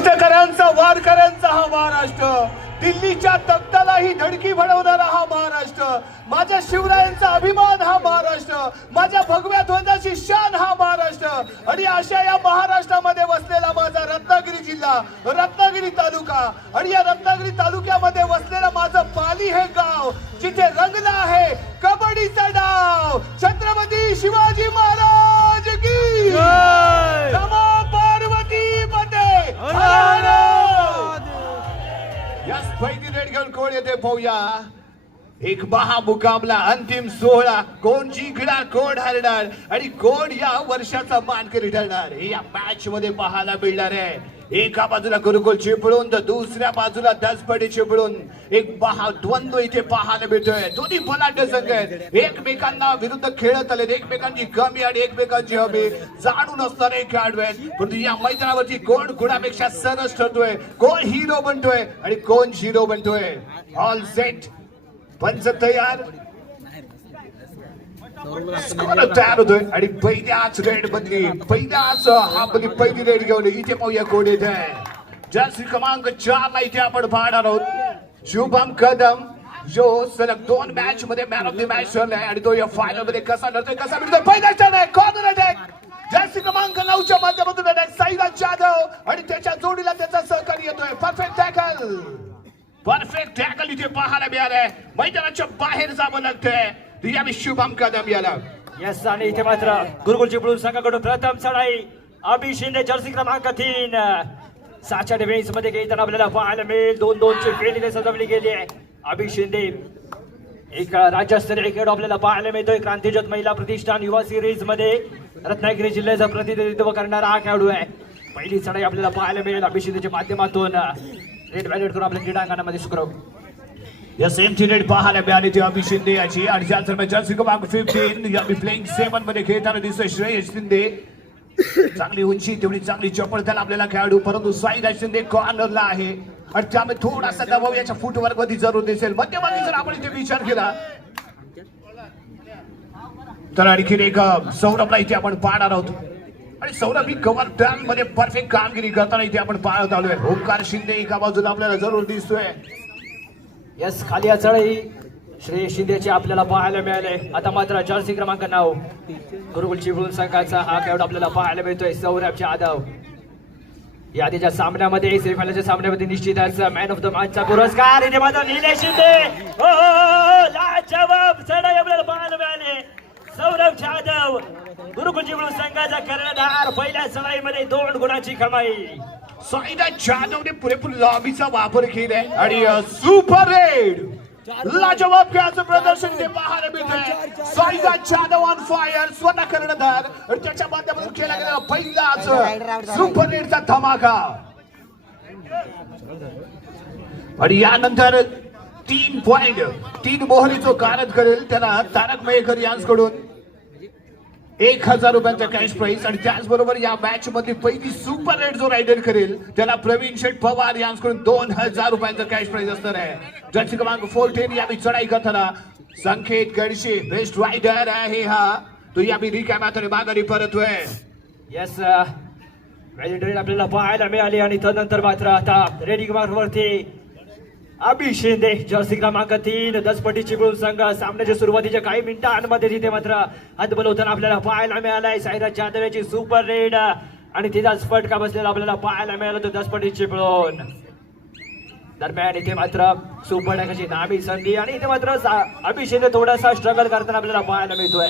कष्टकऱ्यांचा वारकऱ्यांचा हा महाराष्ट्र, दिल्लीच्या तख्तालाही धडकी भरवणारा हा महाराष्ट्र, माझ्या शिवरायांचा अभिमान हा महाराष्ट्र, माझ्या भगव्या ध्वजाची शान हा महाराष्ट्र. आणि अशा या महाराष्ट्रामध्ये वसलेला माझा रत्नागिरी जिल्हा, रत्नागिरी तालुका, आणि या रत्नागिरी तालुक्यामध्ये वसलेलं माझं पाली हे गाव, जिथे रंगला आहे कबड्डीचा डाव. छत्रपती शिवाजी महाराज की नमो पार्वती पते. यस, पहिली रेड घेऊन कोण येते पाहूया. एक महामुकाबला, अंतिम सोहळा, कोण जिंकणार, कोण हरणार आणि कोण या वर्षाचा मानकरी ठरणार हे या मॅच मध्ये पाहायला मिळणार आहे. एका बाजूला गुरुकुल चिपळूण तर दुसऱ्या बाजूला दसपडी चिपळूण. एक द्वंद्व इथे पाहायला मिळतोय. दोन्ही बलाढ्य संघ आहेत, एकमेकांना विरुद्ध खेळत आले, एकमेकांची कमी आणि एकमेकांची हमी जाणून असणारे खेळाडू आहेत. परंतु या मैदानावरती कोण गुणापेक्षा सरस ठरतोय, कोण हिरो बनतोय आणि कोण झिरो बनतोय. ऑल सेट, पंच तयार, तयार होतोय आणि पहिल्याच रेड बदली, पहिल्याच हा बदली, पहिली रेड घेऊन इथे पाहूया कोण येत आहे. जर्सी क्रमांक 4 ला इथे आपण पाहणार आहोत शुभम कदम, जो सलग 2 मॅच मध्ये मॅन ऑफ द मॅच ठरलाय आणि तो या फायनल मध्ये कसा लढतोय, कसा मिळतोय. पहिला टर्न आहे, कॉर्नर अटॅक, जर्सी क्रमांक 9 च्या माध्यमातून अटॅक साईराज जाधव आणि त्याच्या जोडीला त्याचा सहकारी येतोय. परफेक्ट टॅकल, परफेक्ट टॅकल इथे पाहायला मिळालंय. मैदानाच्या बाहेर जावं लागतंय यावेळी शुभम कदम याला. यस, आणि इथे मात्र गुरुकुल चिपळूण संघाकडून प्रथम चढाई अभि शिंदे, जर्सी क्रमांक 3. 6च्या डिफेन्स मध्ये घेताना आपल्याला पाहायला मिळेल. 2-2ची फील्ड इथे सजवली गेली आहे. अभि शिंदे एक राज्यस्तरीय खेळ आपल्याला पाहायला मिळतोय. क्रांतीज्योत महिला प्रतिष्ठान युवा सिरीज मध्ये रत्नागिरी जिल्ह्याचं प्रतिनिधित्व करणारा हा खेळाडू आहे. पहिली चढाई आपल्याला पाहायला मिळेल अभि शिंदेच्या माध्यमातून. रेड व्हॅलेट करून आपल्या क्रीडांगणामध्ये सुखरव. या सेम टी रेड पाहायला मिळाली ती अभि शिंदे याची. आणि त्यानंतर जर्सी क्रमांक 15 या प्लेइंग 7 मध्ये खेळताना दिसतोय श्रेयस शिंदे. चांगली उंची, तेवढी चांगली चपळता आपल्याला खेळाडू, परंतु साईराज शिंदे कॉर्नरला आहे आणि त्यामुळे थोडासा दबाव याच्या फुटवर्क मध्ये जरूर दिसेल. मध्यभागी जर आपण इथे विचार केला तर आणखीन एक सौरभला इथे आपण पाहणार आहोत. आणि सौरभ ही कव्हर टर्न मध्ये परफेक्ट कामगिरी करताना इथे आपण पाहत आलोय. ओंकार शिंदे एका बाजूला आपल्याला जरूर दिसतोय. यस, खाली चढाई श्रेय शिंदेचे आपल्याला पाहायला मिळाले. आता मात्र जर्सी क्रमांक 9 गुरुकुल चिपळूण संघाचा हा खेळाडू आपल्याला पाहायला मिळतोय सौरभ जाधव. यादीच्या सामन्यामध्ये, सेमीफायनलच्या सामन्यामध्ये निश्चितच मॅन ऑफ द मॅचचा पुरस्कार इथे मात्र निलेश शिंदे. लाजवाब चढाई आपल्याला पाहायला मिळाले. सौरभ जाधव गुरुकुल चिपळूण संघाचा कर्णधार. पहिल्या चढाईमध्ये 2 गुणाची कमाई. साईराज जाधवने पुरेपूर लॉबीचा वापर केलाय आणि सुपर रेड लाजवाब खेळाचं प्रदर्शन ते पाहायला मिळतंय. साईराज जाधव ऑन फायर, स्वतः कर्णधार आणि त्याच्या माध्यमातून केला गेलेला पहिलाच सुपर रेडचा धमाका. आणि यानंतर 3 पॉइंट 3 मोहरी जो कारद करेल त्याला तारक मयेकर यांच्याकडून 1000 रुपयांचा कॅश प्राइज. आणि त्याचबरोबर या मॅच मध्ये पहिली सुपर रेड जो रायडर करेल त्याला प्रवीण शेठ पवार यांच्याकडून 2000 रुपयांचा कॅश प्राइज असणार आहे. जर्सी क्रमांक 14 यावेळी चढाई करताना संकेत गडशे बेस्ट रायडर आहे हा, तो यावेळी रिकाम्यातून माघारी परततोय. यस, रेड आपल्याला पाहायला मिळाली. आणि त्यानंतर मात्र आता रेडिंग मार्कवरती अभि शिंदे, जर्सी क्रमांक 3 दसपटी चिपळूण संघ. सामन्याच्या सुरुवातीच्या काही मिनिटांमध्ये तिथे मात्र हात बोलवताना आपल्याला पाहायला मिळालाय साईराज जाधव याची सुपर रेड आणि तिचाच फटका बसलेला आपल्याला पाहायला मिळाला तो दसपटी चिपळूण. दरम्यान इथे मात्र सुपर टाकाची नामी संधी आणि इथे मात्र अभि शिंदे थोडासा स्ट्रगल करताना आपल्याला पाहायला मिळतोय.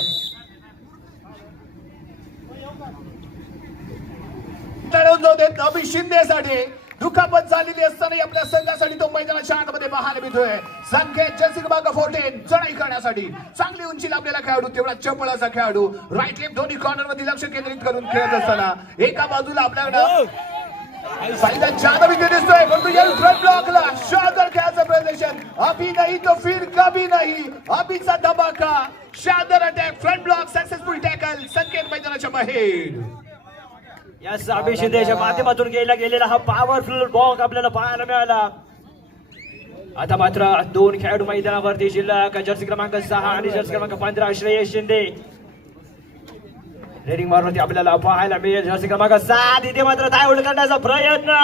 अभि शिंदेसाठी दुखापत झालेली असताना आपल्या संघासाठी तो मैदानाच्या आतमध्ये पाहायला मिळतोय. संकेत जर्सी क्रमांक 14 चढाई करण्यासाठी चांगली उंची लाभलेला खेळाडू, तेवढा चपळाचा खेळाडू, राईट लेफ्ट दोन्ही कॉर्नर मध्ये लक्ष केंद्रित करून खेळत असताना एका बाजूला आपल्याकडे साईराज जाधव इथे दिसतोय. परंतु या फ्रंट ब्लॉकला शानदार खेळाचं प्रदर्शन. अभि नाही तो फिर कभी नाही, अभिचा धमाका, शानदार attack, front block, successful tackle. Sanket मैदानाच्या बाहेर. यस, अभि शिंदेच्या माध्यमातून गेलेला हा पॉवरफुल बॉक आपल्याला पाहायला मिळाला. आता मात्र 2 खेळाडू मैदानावरती शिल्लक. जर्सी क्रमांक 6 आणि जर्सी क्रमांक 15 श्रेयस शिंदे. रेडिंग मारवरती आपल्याला पाहायला मिळेल जर्सी क्रमांक 7 इथे मात्र ताय उलट करण्याचा प्रयत्न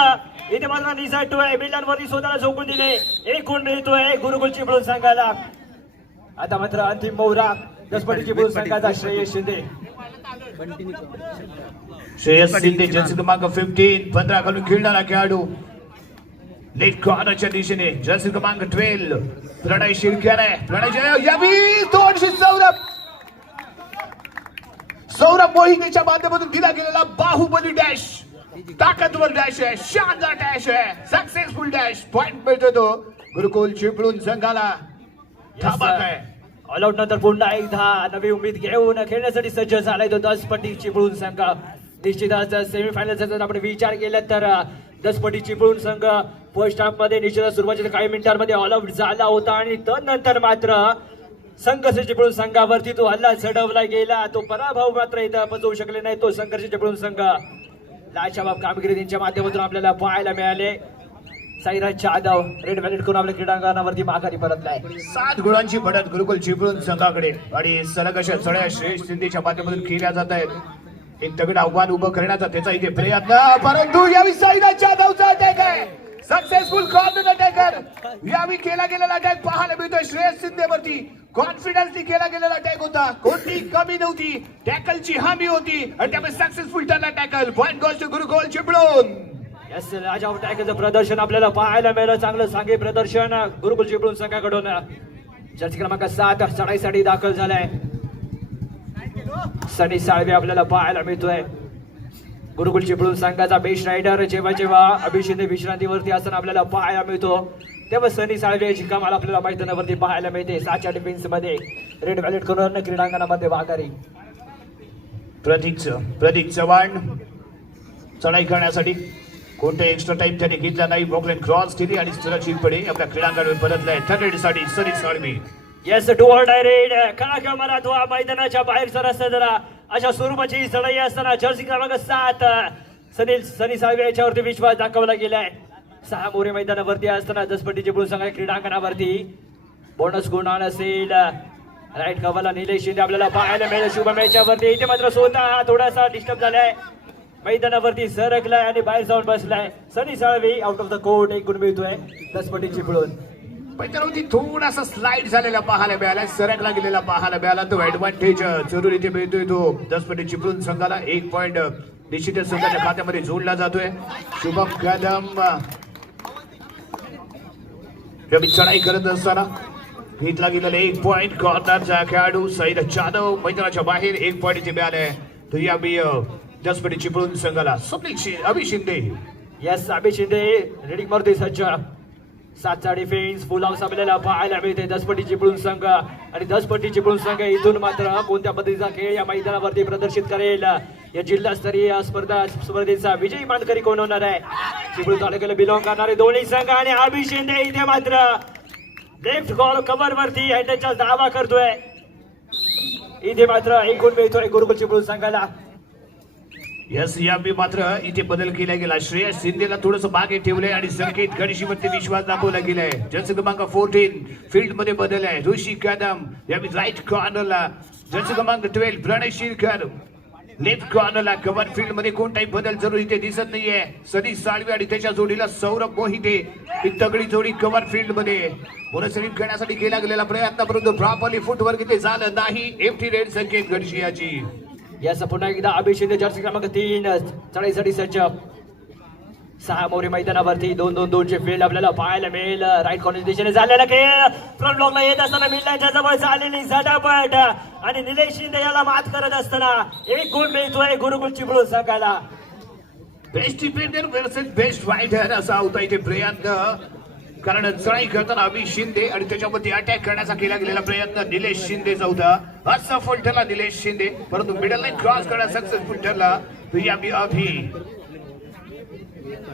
इथे मात्र निसटतोय बिल्लांवरती स्वतःला झोकून दिले. एक गुण मिळतोय गुरुकुल चिपळूण संघाला. आता मात्र अंतिम मोहरा दसपटी चिपळूण संघाचा श्रेयस शिंदे. श्रेयस शिंदे जर्सी क्रमांक 15 15 खालून खेळणारा खेळाडू. लेट कॉर्नरच्या दिशेने जर्सी क्रमांक 12 प्रणय शिरकर आहे. प्रणय यावी 200 सौरभ मोहितेच्या माध्यमातून दिला गेलेला बाहुबली डॅश. ताकदवर डॅश आहे, शानदार डॅश आहे, सक्सेसफुल डॅश. पॉइंट मिळतो तो गुरुकुल चिपळूण संघाला. थांबत आहे ऑल आउट नंतर पुन्हा एकदा नवी उमेद घेऊन खेळण्यासाठी सज्ज झालाय तो दसपटी चिपळूण संघ. निश्चितच सेमीफायनलचा जर आपण विचार केला तर दसपटी चिपळूण संघ फर्स्ट हाफ मध्ये निश्चितच सुरुवातीच्या काही मिनिटांमध्ये ऑल आउट झाला होता आणि त्यानंतर मात्र संघर्ष चिपळूण संघावरती तो हल्ला चढवला गेला. तो पराभव मात्र इथं पचवू शकले नाही तो संघर्ष चिपळूण संघ. लाजवाब कामगिरी त्यांच्या माध्यमातून आपल्याला पाहायला मिळाले. साईराज जाधव रेड व्हॅलेट करून आपल्या क्रीडांगणावरती माघारी परतलाय. 7 गुणांची बढ़त गुरुकुल चिपळूण संघाकडे आणि सलग अशा चढ्या श्रेष्ठ शिंदेच्या माध्यमातून केल्या जात आहेत. एक तगड आव्हान उभं करण्याचा त्याचा इथे प्रयत्न, परंतु यावेळी साईराज जाधवचा अटॅक आहे. Successful corner attacker. यावेळी केला गेलेला अटॅक पाहायला मिळतोय श्रेयस शिंदेवरती. कॉन्फिडन्सली केला गेलेला अटॅक होता, कोणती कमी नव्हती, टॅकलची हमी होती आणि त्यामुळे सक्सेसफुल ठरला tackle. Point goes to Gurukul Chiplun. Yes राजावर टॅकलचं प्रदर्शन आपल्याला पाहायला मिळालं. चांगलं सांगे प्रदर्शन गुरुकुल चिपळूण संघाकडून. जर्सी क्रमांक 7 चढाईसाठी दाखल झालाय सनी साळवे आपल्याला पाहायला मिळतोय. गुरुकुल चिपळूण संघाचा बेस्ट रायडर जेव्हा जेव्हा अभिषेक विश्रांतीवरती असताना आपल्याला पाहायला मिळतो तेव्हा सनी साळवे याची कमाल आपल्याला मैदानावरती पाहायला मिळते. 7च्या डिफेन्स मध्ये रेड व्हॅलेट करून क्रीडांगणामध्ये वाघारी. प्रतीक चव्हाण चढाई करण्यासाठी कोणते एक्स्ट्रा टाइम त्याने घेतला नाही. ब्रॉकलेन क्रॉस केली आणि सुरक्षितपणे आपल्या क्रीडांगणावर परतलाय. 30 साठी Sunny Salve. Yes to all direct का किंवा मला तो मैदानाच्या बाहेरचा रस्ता जरा अशा स्वरूपाची चढाई असताना जर्सी क्रमांक 7 सनी साळवे याच्यावरती विश्वास दाखवला गेलाय. 6 मोरे मैदानावरती असताना दसपटी चिपळूण संघ क्रीडांगणावरती बोनस गुण असेल. राईट कव्हरला निलेश शिंदे आपल्याला पाहायला मिळेल शुभम याच्यावरती. इथे मात्र स्वतः थोडासा डिस्टर्ब झालाय, मैदानावरती सरकलाय आणि बाहेर जाऊन बसलाय. Sunny Salve out of the court. एक गुण मिळतोय दसपटी चिपळूण. पैशावरती थोडासा स्लाइड झालेला पाहायला मिळाला, सरकला गेलेला पाहायला मिळाला. तो ऍडव्हान्टेज जरूर इथे मिळतोय तो दसपटी चिपळूण संघाला. 1 पॉइंट निश्चितच संघाच्या खात्यामध्ये जोडला जातोय. शुभम कदम रवी चढाई करत असताना घेतला गेलेला 1 पॉइंट. कॉर्नरचा खेळाडू साईराज जाधव मैदानाच्या बाहेर 1 पॉइंट इथे मिळाले. तो यावेळी दसपटी चिपळूण संघाला. अभि शिंदे. यस अभि शिंदे रेडिंग मारतोय सज्ज. 7चा डिफेन्स फुल हाऊस आपल्याला पाहायला मिळते दसपटी चिपळूण संघ. आणि दसपटी चिपळूण संघ इथून मात्र कोणत्या पद्धतीचा खेळ या मैदानावरती प्रदर्शित करेल या जिल्हास्तरीय स्पर्धेचा विजयी मानकरी कोण होणार आहे. चिपळूण तालुक्याला बिलॉंग करणारे दोन्ही संघ आणि अभि शिंदे इथे मात्र लेफ्ट कॉल कव्हर वरती हँडलचा दावा करतोय. इथे मात्र 1 गुण मिळतोय गुरुकुल चिपळूण संघाला. यस यावेळी मात्र इथे बदल केला गेला. श्रेयस शिंदेला थोडस मागे ठेवलंय आणि संकेत गणेशीवरती विश्वास दाखवला गेलाय. जर्सी क्रमांक 14 फील्ड मध्ये बदल आहे. ऋषी कदम यावेळी राईट कॉर्नरला. जर्सी क्रमांक 12 प्रणय शिरकर लेफ्ट कॉर्नरला. कव्हर फील्ड मध्ये कोणताही बदल जरूर इथे दिसत नाहीये. सनी साळवे आणि त्याच्या जोडीला सौरभ मोहिते ही तगडी जोडी कव्हर फील्ड मध्ये पुनर्सरीत करण्यासाठी केला गेलेला प्रयत्न परंतु प्रॉपरली फुटवर इथे झालं नाही. एफटी रेड संकेत गणशियाची. याचा पुन्हा एकदा अभि शिंदे जर्सी क्रमांक 3 चढाईसाठी सज्ज. 6 मोरे मैदानावरती 2-2-2चे फील्ड आपल्याला पाहायला मिळेल. राईट कॉर्नर दिशेने झालेला खेळ फ्रंट ब्लॉकला येत असताना मिल्लाच्या जवळ झालेली झटापट आणि निलेश शिंदे याला मात करत असताना 1 गुण मिळतोय गुरुकुल चिपळूण संघाला. Best defender versus best raider असा होता इथे प्रयत्न. कारण चढाई करताना अभि शिंदे आणि त्याच्यावरती अटॅक करण्याचा केला गेलेला प्रयत्न निलेश शिंदेचा होता. असफल ठरला निलेश शिंदे परंतु मिडल लाईन क्रॉस करण्यास सक्सेसफुल ठरला. अभि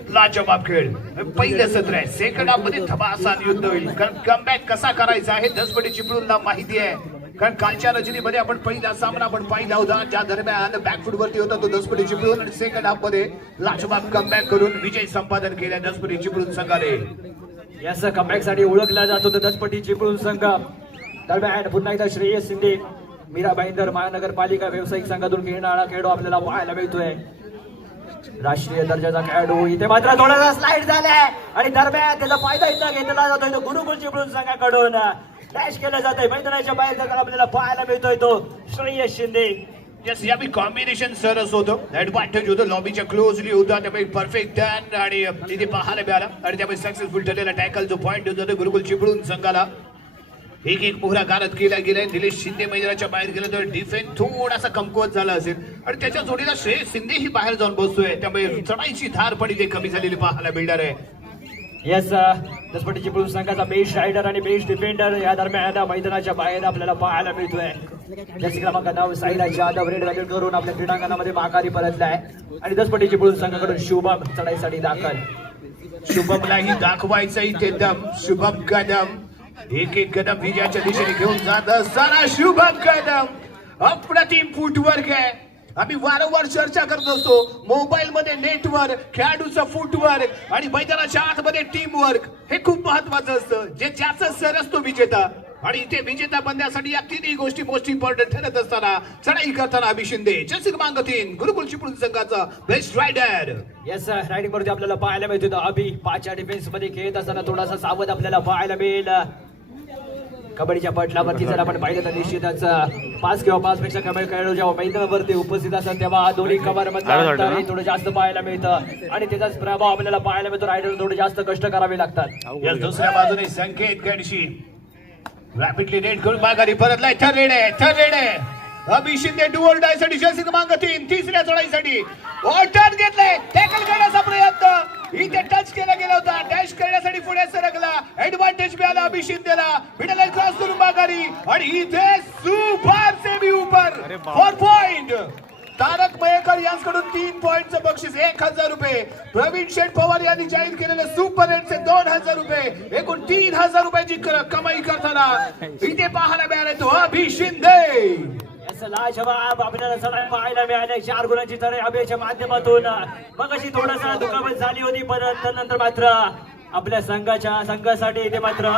लाजवाब खेळ. पहिलं सत्र आहे. सेकंड हाफ मध्ये धमासान युद्ध होईल कारण कमबॅक कसा करायचा आहे दसपटी चिपळूणला माहिती आहे. कारण कालच्या रजनीमध्ये आपण पहिला सामना आपण पाहिला होता ज्या दरम्यान बॅकफूट वरती होता तो दसपटी चिपळूण आणि सेकंड हाफ मध्ये लाजवाब कमबॅक करून विजय संपादन केला दसपटी चिपळूण संघाने. याच कमबॅक साठी ओळखला जातो दसपटी चिपळूण संघ. दरम्यान पुन्हा एकदा श्रेयस शिंदे मीरा भाईंदर महानगरपालिका व्यावसायिक संघातून खेळणारा खेळाडू आपल्याला पाहायला मिळतोय. राष्ट्रीय दर्जाचा खेळाडू. इथे मात्र थोडासा स्लाइड झालाय आणि दरम्यान त्याचा फायदा इथं घेतला जातोय. तो गुरुकुल चिपळूण संघाकडून डॅश केलं जातंय. मैदानाच्या बाहेर जाताना आपल्याला पाहायला मिळतोय तो श्रेयस शिंदे. यस, यावेळी कॉम्बिनेशन सरस होतं, ऍडव्हान्टेज होतं, लॉबीच्या क्लोजली होता, त्यामुळे परफेक्ट टर्न आणि तिथे पाहायला मिळाला आणि त्यामुळे सक्सेसफुल ठरलेला टॅकल जो पॉईंट होता तो गुरुकुल चिपळूण संघाला. एक मोहरा गारद केला गेलाय. निलेश शिंदे मैदानाच्या बाहेर गेला तर डिफेन्स थोडासा कमकुवत झाला असेल आणि त्याच्या जोडीला श्रेयस शिंदे ही बाहेर जाऊन बसतोय, त्यामुळे चढाईची धार पण इथे कमी झालेली पाहायला मिळणार आहे. येस, दसपट्टी चिपळूण संघाचा बेस्ट रायडर आणि बेस्ट डिफेंडर या दरम्यान मैदानाच्या बाहेर आपल्याला पाहायला मिळतोय. जर्सी क्रमांक 9 साईला जाधव रेड रॅकेट करून आपल्या क्रीडांगणामध्ये माघारी परतलाय आणि दसपट्टी चिपळूण संघाकडून शुभम चढाईसाठी दाखल. शुभमलाही दाखवायचं इथे दम. शुभम कदम एक कदम विजयाच्या दिशेने घेऊन जात असताना शुभम कदम अप्रतिम फुटवर्क आहे. आम्ही वारंवार चर्चा करत असतो मोबाईल मध्ये नेटवर्क, खेळाडूचं फुटवर्क आणि मैदानाच्या आतमध्ये टीम वर्क हे खूप महत्वाचं असतं. जे ज्याचं सर असतो विजेता आणि इथे विजेता बनण्यासाठी या तिन्ही गोष्टी मोस्ट इम्पॉर्टंट ठरत असताना चढाई करताना अभि शिंदे जर्सी क्रमांक 3 गुरुकुल चिपळूण संघाचा बेस्ट रायडर. येस, रायडिंग वरती आपल्याला पाहायला मिळतो अभि 5च्या डिफेन्स मध्ये खेळत असताना थोडासा सावध आपल्याला पाहायला मिळेल. कबड्डीच्या पटलावरती जर आपण पाहिलं तर निश्चितच 5 किंवा 5 पेक्षा कमी खेळाडू जेव्हा मैदानावरती उपस्थित असतात तेव्हा दोन्ही कव्हर मध्ये थोडं जास्त पाहायला मिळतं आणि त्याचाच प्रभाव आपल्याला पाहायला मिळतो. रायडर थोडे जास्त कष्ट करावे लागतात. या दुसऱ्या बाजूने संकेत गडशी रॅपिडली रेड करून माघारी परतलाय. थर्ड आहे अभि शिंदे डुअल डायसाठी जर्सी क्रमांक 3 तिसऱ्या चढाईसाठी टर्न घेतलाय. टॅकल करण्याचा प्रयत्न इथे टच केला गेला होता. डॅश करण्यासाठी पुढे सरकला. ऍडव्हान्टेज मिळाला अभि शिंदेला. मिडल लाईन क्रॉस करून माघारी आणि इथे सुपर सेमी उपर 4 पॉइंट. तारक मयेकर यांच्याकडून 3 पॉइंटचं बक्षीस 1000 रुपये. प्रवीण शेठ पवार यांनी जाहीर केलेले सुपर रेटचे 2000 रुपये. एकूण 3000 रुपयाची कमाई करताना इथे पाहायला मिळाले तो अभि शिंदे. लाजवाब आपल्याला चढाई पाहायला मिळाले. 4 गुणांची चढाई अभिच्या माध्यमातून. मग अशी थोडासा दुखापत झाली होती पण त्यानंतर मात्र आपल्या संघासाठी इथे मात्र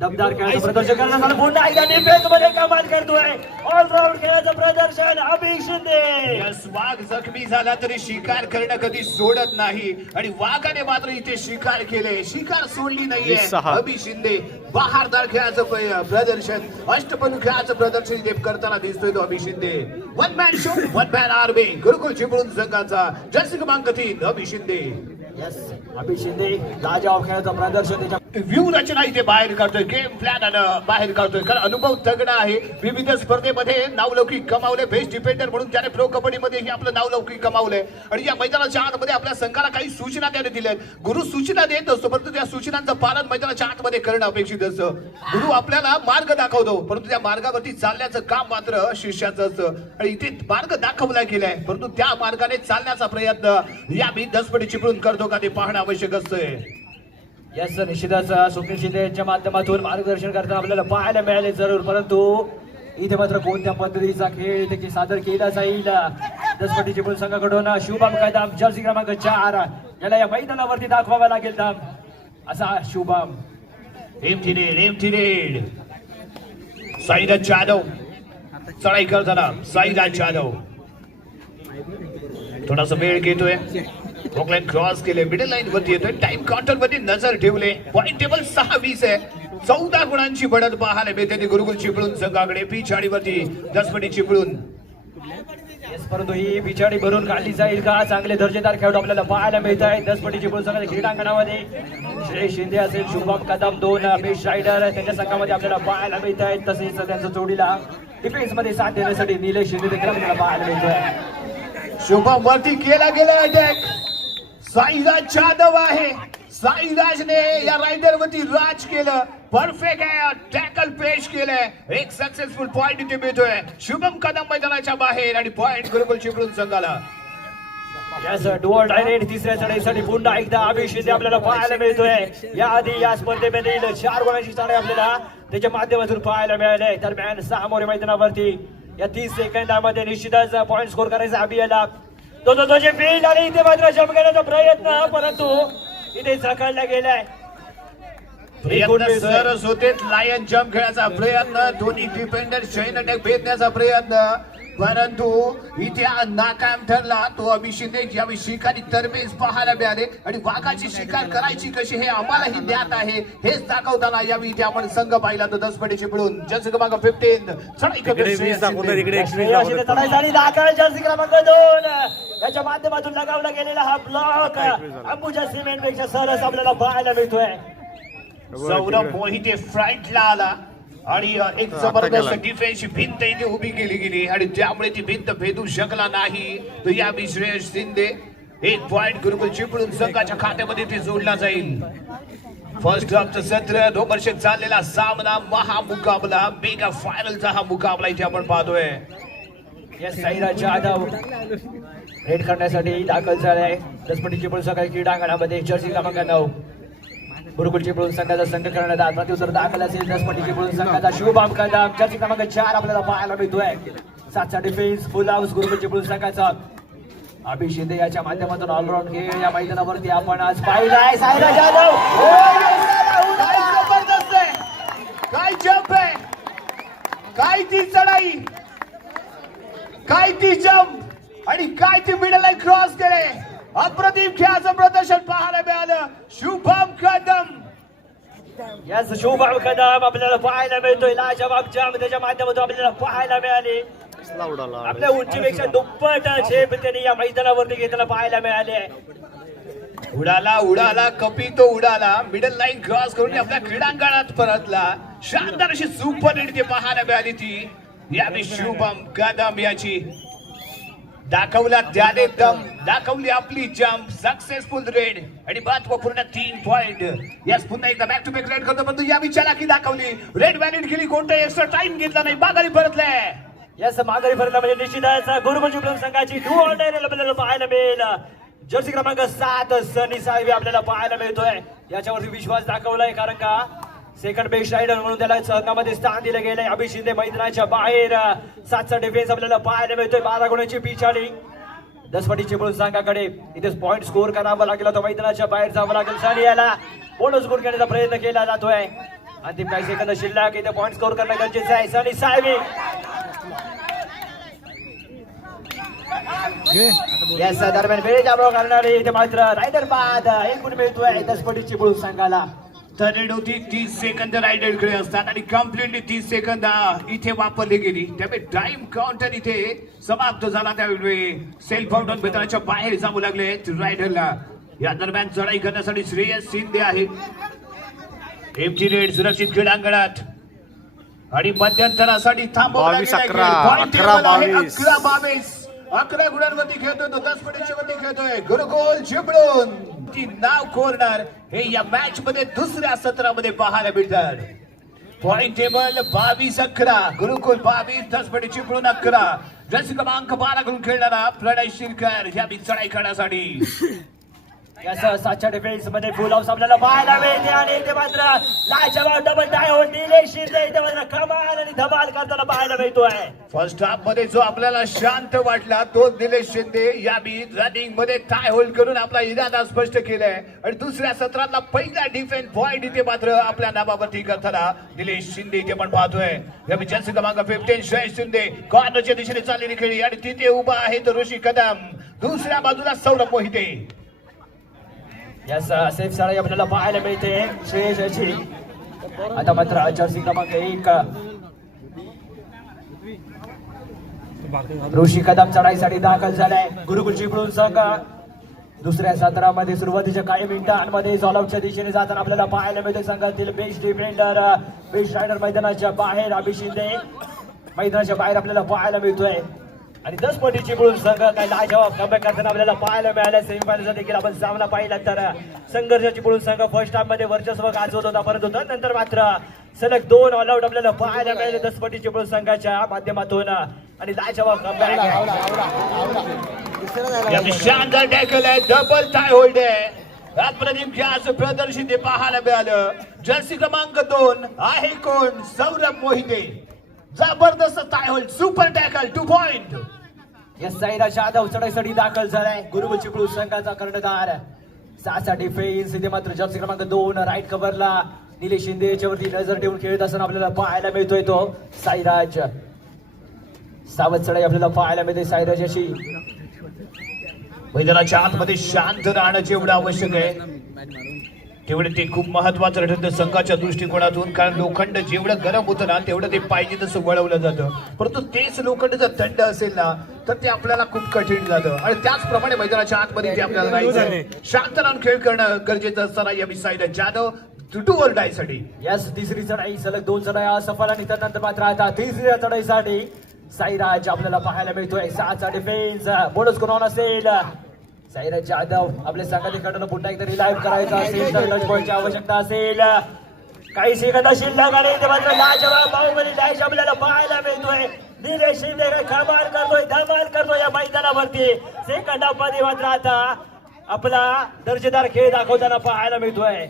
दमदार खेळाचं प्रदर्शन करण्यासाठी पुन्हा एकदा डिफेन्स मध्ये कमाल करतोय. ऑलराऊंड खेळाचं प्रदर्शन अभि शिंदे. वाघ जखमी झाला तरी शिकार करणं कधी सोडत नाही आणि वाघाने मात्र इथे शिकार केले. शिकार सोडली नाहीये अभि शिंदे. बहारदार खेळाचं प्रदर्शन, अष्टपैलू खेळाचं प्रदर्शन इथे करताना दिसतोय तो Abhi Shinde. One man show one man army Gurukul Chiplun संघाचा जर्सी क्रमांक 3 अभि शिंदे. यस, अभि शिंदे लाजवाब खेळाचं प्रदर्शन त्याच्या व्ह्यू रचना इथे बाहेर काढतोय. गेम प्लॅन बाहेर काढतोय कारण अनुभव तगडा आहे. विविध स्पर्धेमध्ये नावलौकिक कमावले. बेस्ट डिफेंडर म्हणून त्याने प्रो कबड्डीमध्ये आपलं नावलौकिक कमावलंय आणि या मैदानाच्या आतमध्ये आपल्या संघाला काही सूचना त्याने दिल्या. गुरु सूचना देत असतो परंतु त्या सूचनांचं पालन मैदानाच्या आतमध्ये करणं अपेक्षित असतं. गुरु आपल्याला मार्ग दाखवतो परंतु त्या मार्गावरती चालण्याचं काम मात्र शिष्याचं असतं आणि इथे मार्ग दाखवला गेलाय परंतु त्या मार्गाने चालण्याचा प्रयत्न या मी दसपटी चिपळून करतो का ते पाहणं आवश्यक असतंय. यस, निश्चितच स्वप्नील शिंदे यांच्या माध्यमातून मार्गदर्शन करताना आपल्याला पाहायला मिळाले जरूर परंतु इथे मात्र कोणत्या पद्धतीचा खेळ इथे सादर केला जाईल. दसपट्टी चिपळूण संघाकडून शुभम कदम जर्सी क्रमांक 4 याला या मैदानावरती दाखवावा लागेल दम असा शुभम. एमटी रेड साईराज जाधव चढाई करताना. साईराज जाधव थोडासा वेळ घेतोय. रॉकलाईन क्रॉस केले. मिडल लाईन वरती येतोय. टाइम काउंटर वरती नजर ठेवले. पॉइंट टेबल 6-20 आहे. 14 गुणांची बढ़त पाहायला मिळते गुरुकुल चिपळूण संघाकडे. पिछाडीवरती दसपटी चिपळूण. परंतु ही पिछाडी भरून काढली जाईल का? चांगले दर्जेदार खेळाडू आपल्याला पाहायला मिळत आहेत दसपटी चिपळूण संघाच्या क्रीडांगणामध्ये. श्रेयस शिंदे असेल, शुभम कदम 2 बेस्ट रायडर त्यांच्या संघामध्ये आपल्याला पाहायला मिळत आहेत. तसेच त्यांच्या जोडीला डिफेन्स मध्ये साथ देण्यासाठी निलेश शिंदे देखील आपल्याला पाहायला मिळतोय. शुभम वरती केला गेला अटॅक. साईराज जाधव आहे. साईराजने या रायडर वरती राज केलं. परफेक्ट आहे. टॅकल पेश केलंय. एक सक्सेसफुल पॉइंट इथे मिळतोय. शुभम कदम मैदानाच्या बाहेर आणि पॉइंट गुरुकुल चिपळूण संघाला. यस, डुअल डायरेक्ट तिसऱ्या चढाईसाठी पुन्हा एकदा अभि शिंदे आपल्याला पाहायला मिळतोय. याआधी या स्पर्धेमध्ये 4 गुणांची चढाई आपल्याला त्याच्या माध्यमातून पाहायला मिळाले. दरम्यान सामोरे मैदानावरती या 30 सेकंदामध्ये निश्चितच पॉइंट स्कोर करायचा अभि याला तो फील्ड आणि इथे मात्र जंप करण्याचा प्रयत्न परंतु इथे झकाळला गेलाय. प्रयत्न सरस होते. लायन जम्प खेळाचा प्रयत्न. दोन्ही डिफेंडर चैन अटॅक भेदण्याचा प्रयत्न परंतु इथे नाकाम ठरला तो अभिषेक यावेळी शिकारी तरबेज पाहायला मिळाले आणि वाघाची शिकार करायची कशी हे आम्हालाही ज्ञात आहे हेच दाखवताना यावेळी इथे आपण संघ पाहिला तो 10 पटी चिपळून जर्सी क्रमांक 15 चढाई इकडे 20 दाखवतात, इकडे 21 श्रेयस दाखवतात. चढाईसाठी दाखल जर्सी क्रमांक 2 याच्या माध्यमातून लगावला गेलेला हा ब्लॉक अंबुजा सिमेंट पेक्षा सरस आपल्याला पाहायला मिळतोय. सौरभ मोहिते फ्रंटला आला आणि एक जबरदस्त डिफेन्स भिंत इथे उभी केली गेली आणि त्यामुळे ती भिंत भेदू शकला नाही. तर या श्रेयस शिंदे 1 पॉइंट गुरुकुल चिपळूण संघाच्या खात्यामध्ये ते जोडला जाईल. फर्स्ट हाफचं सत्र रोमर्षक चाललेला सामना महामुकाबला मेगा फायनलचा हा मुकाबला इथे आपण पाहतोय. साईराज जाधव रेड करण्यासाठी दाखल झालाय 10 पटी चिपळूण संघाच्या क्रीडांगणामध्ये जर्सी क्रमांक 9 गुरुकुल चिपळूण संघाचा संघ करण्यात आला. प्रत्युत्तर दाखल असेल 10 पटी चिपळूण संघाचा शुभम कदम जर्सी क्रमांक 4 आपल्याला पाहायला मिळतोय. 7चा डिफेन्स फुल हाऊस गुरुकुल चिपळूण संघाचा अभिषेक शिंदे याच्या माध्यमातून ऑलराऊंड खेळ या मैदानावरती आपण आज पाहिलाय. साईराज जाधव काय जबरदस्त आहे, काय जंप आहे, काय ती चढाई, काय ती जंप आणि काय ती मिडल लाईन क्रॉस केले. अप्रतिम खेळाचं प्रदर्शन पाहायला मिळालं. शुभम कदम याच शुभम कदम आपल्याला पाहायला मिळतोय. लाजवाब जंप त्याच्या माध्यमातून आपल्याला पाहायला मिळाले. आपल्या उंचीपेक्षा दुप्पट झेप त्यांनी या मैदानावरती घेताना पाहायला मिळाले. उडाला उडाला कपी तो उडाला मिडल लाईन क्रॉस करून आपल्या क्रीडांगणात परतला. शानदार अशी सुपर हिट ते पाहायला मिळाली ती यावेळी शुभम कदम याची. दाखवला त्याने दम, दाखवली आपली जंप, सक्सेसफुल रेड आणि महत्वपूर्ण 3 पॉइंट. यास पुन्हा एकदा बॅक टू बॅक रेड करतो परंतु या विचारा की दाखवली रेड व्हॅलिड केली, कोणता एक्स्ट्रा टाइम घेतला नाही, माघारी परतले. यास माघारी परतला म्हणजे निश्चितच गुरुकुल चिपळूण संघाची डू ऑर डाय आपल्याला पाहायला मिळेल. जर्सी क्रमांक 7 सनी साहेब आपल्याला पाहायला मिळतोय. याच्यावरती विश्वास दाखवलाय कारण का सेकंड बेस्ट रायडर म्हणून त्याला संघामध्ये स्थान दिलं गेलंय. अभिषेक शिंदे मैदानाच्या बाहेर 7चा डिफेन्स आपल्याला पाहायला मिळतोय. 12 गुणांची पिछाडी 10 पटी चिपळूण संघाकडे. इथे पॉइंट स्कोर करावा लागेल तो मैदानाच्या बाहेर जावं लागेल. सनी याला बोनस स्कोर करण्याचा प्रयत्न केला जातोय. अंतिम काही सेकंद शिल्लक इथे पॉइंट स्कोर करणं गरजेचं आहे. सनी साहेब याच दरम्यान वेळ जाबळ करणारे इथे मात्र रायडर बाद 1 गुण मिळतोय 10 पटी चिपळूण संघाला. तर होती 30 सेकंद रायडर कडे असतात आणि कम्प्लिटली 30 सेकंद इथे वापरली गेली. त्यामुळे टाइम काउंटर इथे समाप्त झाला. त्यावेळी सेल्फ आउट मैदानाच्या बाहेर जाऊ लागले रायडरला. या दरम्यान चढाई करण्यासाठी श्रेयस शिंदे आहे. एमटी रेड सुरक्षित क्रीडांगणात आणि मध्यंतरासाठी थांबवला 11 गुणांवरती खेळतोय तो 10 पटीच्या वरती खेळतोय गुरुकुल चिपळूण. ती नाव कॉर्नर हे या मॅच मध्ये दुसऱ्या सत्रामध्ये पाहायला मिळतात. पॉइंट टेबल 22-11 गुरुकुल 22 10 पटी चिपळूण 11. जर्सी क्रमांक 12 करून खेळणारा प्रणय शिरकर या चढाई करण्यासाठी. याचा 7च्या डिफेन्स मध्ये फुल हाऊस आपल्याला पाहायला मिळते आणि इथे मात्र लाजवाब डबल टाय होत निलेश शिंदे इथे मात्र कमाल आणि धमाल करताना पाहायला मिळतोय. फर्स्ट हाफ मध्ये जो आपल्याला शांत वाटला तो निलेश शिंदे यावी रनिंग मध्ये टाय होल्ड करून आपला इरादा स्पष्ट केलाय आणि दुसऱ्या सत्रातला पहिला डिफेन्स पॉइंट इथे मात्र आपल्या नावावरती करताना निलेश शिंदे इथे पण पाहतोय. यावी जर्सी क्रमांक 15 श्रेयस शिंदे कॉर्नरच्या दिशेने चाललेली खेळी आणि तिथे उभा आहे तो ऋषी कदम. दुसऱ्या बाजूला सौरभ मोहिते. यास सेफ साळी आपल्याला पाहायला मिळते श्रेयसची. आता मात्र जर्सी क्रमांक 1 ऋषी कदम चढाईसाठी दाखल झालाय. गुरुकुल चिपळूण संघ दुसऱ्या सत्रामध्ये सुरुवातीच्या काही मिनिटांमध्ये ऑलआउटच्या दिशेने जाताना आपल्याला पाहायला मिळते. संघातील बेस्ट डिफेंडर बेस्ट रायडर मैदानाच्या बाहेर अभिषेक शिंदे मैदानाच्या बाहेर आपल्याला पाहायला मिळतोय आणि 10 पटी चिपळूण संघ काय लाजवाब कमबॅक करताना आपल्याला पाहायला मिळालं. सेमीफायनलचा देखील आपण सामना पाहिला तर संघर्ष चिपळूण संघ फर्स्ट हाफ मध्ये वर्चस्व गाजवत होता परंतु नंतर मात्र सलग 2 ऑलआउट आपल्याला पाहायला मिळाले 10 पटी चिपळूण संघाच्या माध्यमातून आणि लाजवाब कमबॅक. शानदार टॅकल आहे, डबल टाय होल्ड आहे. अप्रतिम खेळाचं प्रदर्शन ते पाहायला मिळालं. जर्सी क्रमांक 2 आहे कोण सौरभ मोहिते. जबरदस्त tie hold super tackle 2 point. Yes Sairaj Jadhav चढाईसाठी दाखल झालाय. गुरुकुल चिपळूण संघाचा कर्णधार 6चा डिफेन्स इथे मात्र जर्सी क्रमांक 2 राईट कव्हरला निलेश शिंदे याच्यावरती नजर ठेवून खेळत असताना आपल्याला पाहायला मिळतोय तो साईराज. सावध चढाई आपल्याला पाहायला मिळते साईराज अशी. मैदानाच्या आतमध्ये शांत राहणं जेवढं आवश्यक आहे तेवढं ते खूप महत्वाचं ठरतं संघाच्या दृष्टिकोनातून. कारण लोखंड जेवढं गरम होतं ना तेवढं ते पाहिजे तसं वळवलं जातं, परंतु तेच लोखंड जर थंड असेल ना तर ते आपल्याला खूप कठीण जातं. आणि त्याचप्रमाणे मैदानाच्या आतमध्ये ते आपल्याला राहायचं शांत राहून खेळ करणं गरजेचं असताना या साईराज जाधव टू ओव्हर डायसाठी. यस, तिसरी चढाई सलग 2 चढाया असफल आणि त्यानंतर मात्र आता तिसऱ्या चढाईसाठी साईराज आपल्याला पाहायला मिळतोय. 6चा डिफेन्स बोनस कोण असेल. साईराज जाधव आपल्या संघाकडून पुन्हा एकदा रिलाईव्ह करायचा असेल तर टच पॉईंटची आवश्यकता असेल. काही सेकंद शिल्लक आणि ते मात्र लाजवाब बाहुबली डॅश आपल्याला पाहायला मिळतोय. निलेश शिंदे काय कमाल करतोय, धमाल करतोय या मैदानावरती. सेकंदामध्ये मात्र आता आपला दर्जेदार खेळ दाखवताना पाहायला मिळतोय.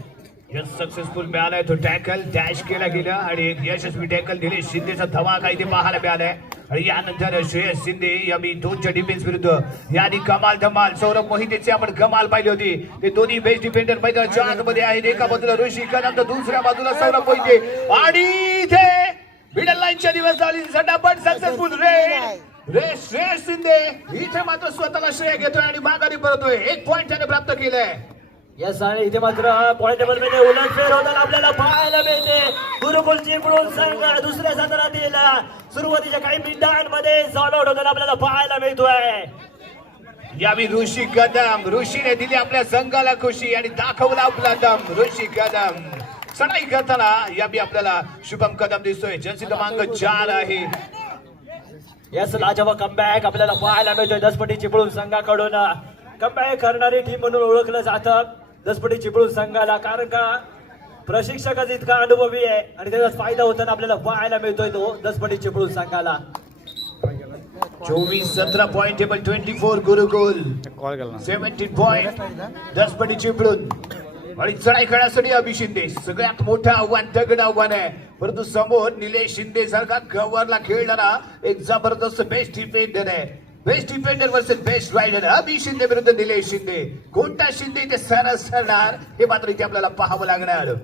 यस, सक्सेसफुल मिळालाय तो टॅकल डॅश केला गेला आणि एक यशस्वी टॅकल निलेश शिंदेचा धमाका इथे पाहायला मिळालाय. आणि यानंतर श्रेयस शिंदे या मी 2च्या डिफेन्स विरुद्ध याने कमाल धमाल. सौरभ मोहितेची आपण कमाल पाहिली होती. ते दोन्ही बेस्ट डिफेंडर मैदानाच्या आतमध्ये आहेत. एका बाजूला ऋषी कदम तर दुसऱ्या बाजूला सौरभ मोहिते. आणि इथे मिडल लाईनच्या दिवस झाली झटापट सक्सेसफुल रे श्रेयस शिंदे इथे मात्र स्वतःला श्रेय घेतोय आणि माघारी परतोय. 1 पॉईंट त्याने प्राप्त केलाय. यस, आणि इथे मात्र पॉइंट टेबल मध्ये उलटफेर होताना आपल्याला पाहायला मिळते. गुरुकुल चिपळूण संघ दुसऱ्या सत्रातील सुरुवातीच्या काही मिनिटांमध्ये सॉल्ट आउट होताना आपल्याला पाहायला मिळतोय. यावी ऋषी कदम, ऋषीने दिली आपल्या संघाला खुशी आणि दाखवला आपला दम. ऋषी कदम चढाई करताना यावी आपल्याला शुभम कदम दिसतोय. जर्सी क्रमांक 4 आहे. यस, लाजवाब कमबॅक आपल्याला पाहायला मिळतोय. दसपटी चिपळूण संघाकडून कमबॅक करणारी टीम म्हणून ओळखलं जातं दसपटी चिपळूण संघाला, कारण का प्रशिक्षकच इतका अनुभवी आहे आणि त्याचा फायदा होताना आपल्याला पाहायला मिळतोय तो दसपटी चिपळूण संघाला. 24-17 पॉईंट टेबल 24 गुरुकुल, कॉल केला 17 पॉईंट दसपटी चिपळूण. आणि चढाई खेळण्यासाठी अभि शिंदे सगळ्यात मोठं आव्हान दगड आव्हान आहे, परंतु समोर निलेश शिंदे सारखा कव्हरला खेळणारा एक जबरदस्त बेस्ट डिफेंडर आहे. Best defender versus best raider Abhi Shinde विरुद्ध निलेश शिंदे. कोणता शिंदे इथे सरस ठरणार हे मात्र इथे आपल्याला पाहावं लागणार.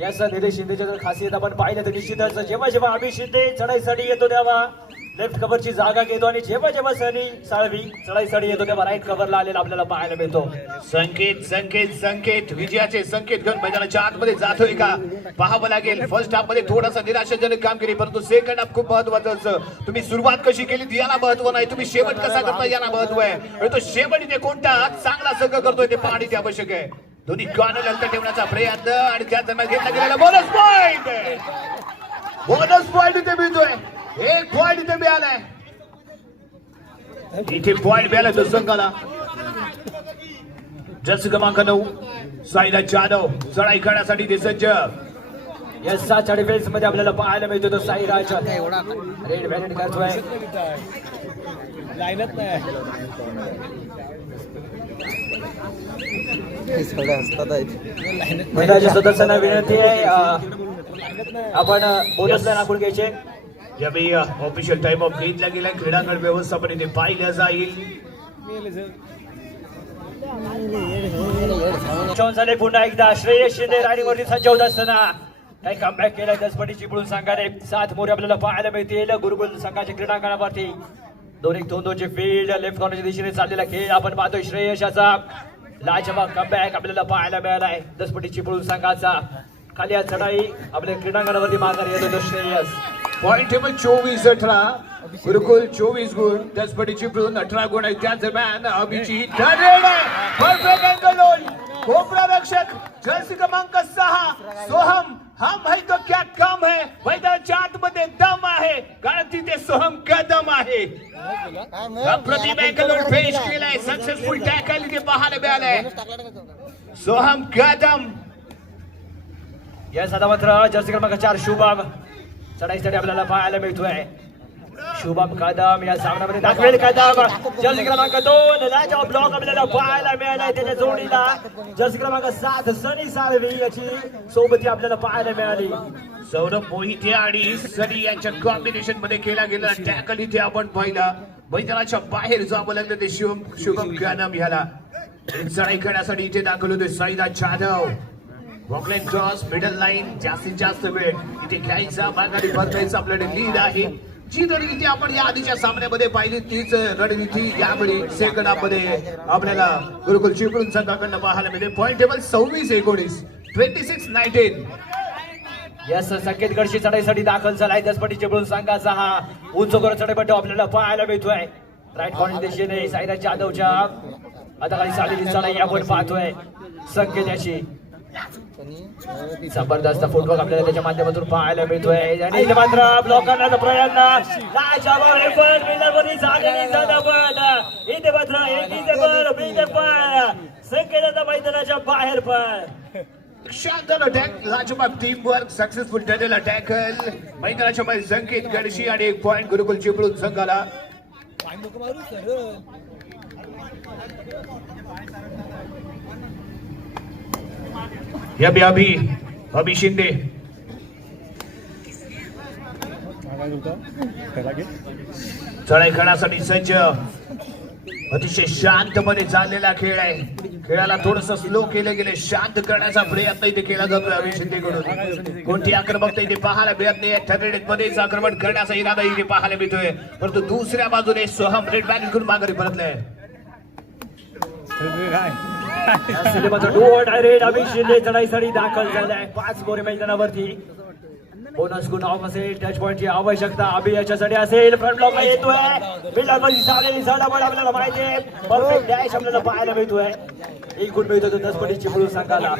यस, निलेश शिंदेच्या जर खासियत आपण पाहिलं तर निश्चितच जेव्हा जेव्हा अभि शिंदे चढाईसाठी येतो तेव्हा लेफ्ट कव्हरची जागा घेतो आणि जेव्हा जेव्हा सनी साळवी चढाईसाठी येतो तेव्हा राईट कव्हरला आलेला आपल्याला पाहायला मिळतो. संकेत संकेत संकेत विजयाचे संकेत घेऊन मैदानाच्या आतमध्ये जातोय का पाहावं लागेल. फर्स्ट हाफ मध्ये थोडासा निराशाजनक काम केली, परंतु सेकंड हाफ खूप महत्वाचं असतं. तुम्ही सुरुवात कशी केली याला महत्व नाही, तुम्ही शेवट कसा करता याला महत्व आहे. आणि तो शेवट इथे कोणता चांगला संघ करतोय ते पाहणे ते आवश्यक आहे. दोन्ही कॉर्नर ललता ठेवण्याचा प्रयत्न आणि त्या दरम्यान घेतला गेलेला बोनस पॉइंट. बोनस पॉइंट इथे मिळतोय. 1 पॉइंट इथे मिळालाय. इथे पॉइंट मिळाला तो संघाला. जर्सी क्रमांक 9 साईराज जाधव चढाई करण्यासाठी ते सज्ज. यस, 7च्या डिफेन्स मध्ये आपल्याला पाहायला मिळतो तो साईराज रेड बॅलेट करतोय. लाईनच नाही मंडळाच्या सदस्यांना विनंती आहे आपण बोनस लाईन आखून घ्यायचे. यावेळी ऑफिशियल टाइम ऑफ घेतला गेला. क्रीडांगण व्यवस्थापन इथे पाहिलं जाईल. झाले पुन्हा एकदा श्रेयस शिंदे राईडिंगवरती सज्ज होत असताना काही कमबॅक केलाय दसपटी चिपळूण संघाने. 7 मोरे आपल्याला पाहायला मिळतील गुरुकुल संघाच्या क्रीडांगणावरती. 2-1-2-2ची फील्ड लेफ्ट कॉर्नरच्या दिशेने चाललेला खेळ आपण पाहतोय. श्रेयशाचा लाजवाब कमबॅक आपल्याला पाहायला मिळालाय दसपटी चिपळूण संघाचा. खाली आज चढाई आपल्या क्रीडांगणावरती माघार येतो तो श्रेयस. पॉइंट टेबल 24-18 गुरुकुल 24 गुण दसपटी चिपळूण 18 गुण आहे. त्या दरम्यान अभिजित परफेक्ट अँगल लोन कोपरा रक्षक जर्सी क्रमांक 6 सोहम. हम है तो क्या काम है. मैदानाच्या आतमध्ये दम आहे कारण तिथे सोहम कदम आहे. अप्रतिम अँगल लोन पेश केलाय. सक्सेसफुल टॅकल इथे पाहायला मिळालाय सोहम कदम. या साधा मात्र जर्सी क्रमांक 4 शुभम चढाईसाठी आपल्याला पाहायला मिळतोय. शुभम कदम या सामन्यामध्ये दाखवेल कदम. जर्सी क्रमांक 2 लाजवाब ब्लॉक आपल्याला पाहायला मिळालाय. त्याच्या जोडीला जर्सी क्रमांक 7 सनी साळवी याची सोबती आपल्याला पाहायला मिळाली. सौरभ मोहिते आणि सनी यांच्या कॉम्बिनेशन मध्ये केला गेला टॅकल इथे आपण पाहिला. मैदानाच्या बाहेर जावं लागलं ते शुभम कदम याला. चढाई करण्यासाठी इथे दाखल होते Sairaj Jadhav. Baulk line cross middle line जास्तीत जास्त वेळ इथे घ्यायचा माघारी परतायचा आपल्याकडे लीड आहे. जी रणनीती आपण या आधीच्या सामन्यामध्ये पाहिली तीच रणनीती यावेळी सेकंड हाफ मध्ये आपल्याला गुरुकुल चिपळूण संघाकडनं पाहायला मिळते. Point table 26-19, 26-19. यस संकेत गडशी चढाईसाठी दाखल झालाय. दसपटी चिपळूण संघाचा हा उंच वर चढाईपट्टू आपल्याला पाहायला मिळतोय. राईट कॉर्नर दिशेने साईराज जाधवच्या हाताखाली चाललेली चढाई आपण पाहतोय. संकेत याची जबरदस्त फुटबॉल आपल्याला त्याच्या माध्यमातून पाहायला मिळतोय. आणि इथे मात्र ब्लॉक करण्याचा प्रयत्न लाजवाब एफर्ट मिलरवरती झालेली झटापट. इथे मात्र संकेताचा मैदानाच्या बाहेर पण शानदार अटॅक, लाजवाब टीम वर्क, सक्सेसफुल ठरलेला टॅकल मैदानाच्या मध्ये संकेत गडशी आणि 1 पॉइंट गुरुकुल चिपळूण संघाला. अभि शिंदे चढाई करण्यासाठी सज्ज. अतिशय शांतपणे चाललेला खेळ आहे. खेळाला थोडस स्लो केले गेले, शांत करण्याचा प्रयत्न इथे केला जातोय अभि शिंदेकडून. कोणती आक्रमकता इथे पाहायला मिळत नाही. ठरलेत मध्येच आक्रमण करण्याचा इरादा इथे पाहायला मिळतोय. परंतु दुसऱ्या बाजूने सोहम रेड बॅट करून माघारी परतले. अभि शिंदे चढाईसाठी दाखल झालाय. 5 गोरे मैदानावरती. बोनस गुण ऑफ असेल, टच पॉइंटची आवश्यकता अभि याच्यासाठी असेल. फ्रंट ब्लॉकला येतोय. बिल्डरमध्ये झालेली झटापट आपल्याला माहिती आहे. परफेक्ट डॅश आपल्याला पाहायला मिळतोय. 1 गुण मिळतो दसपटी चिपळूण संघाला.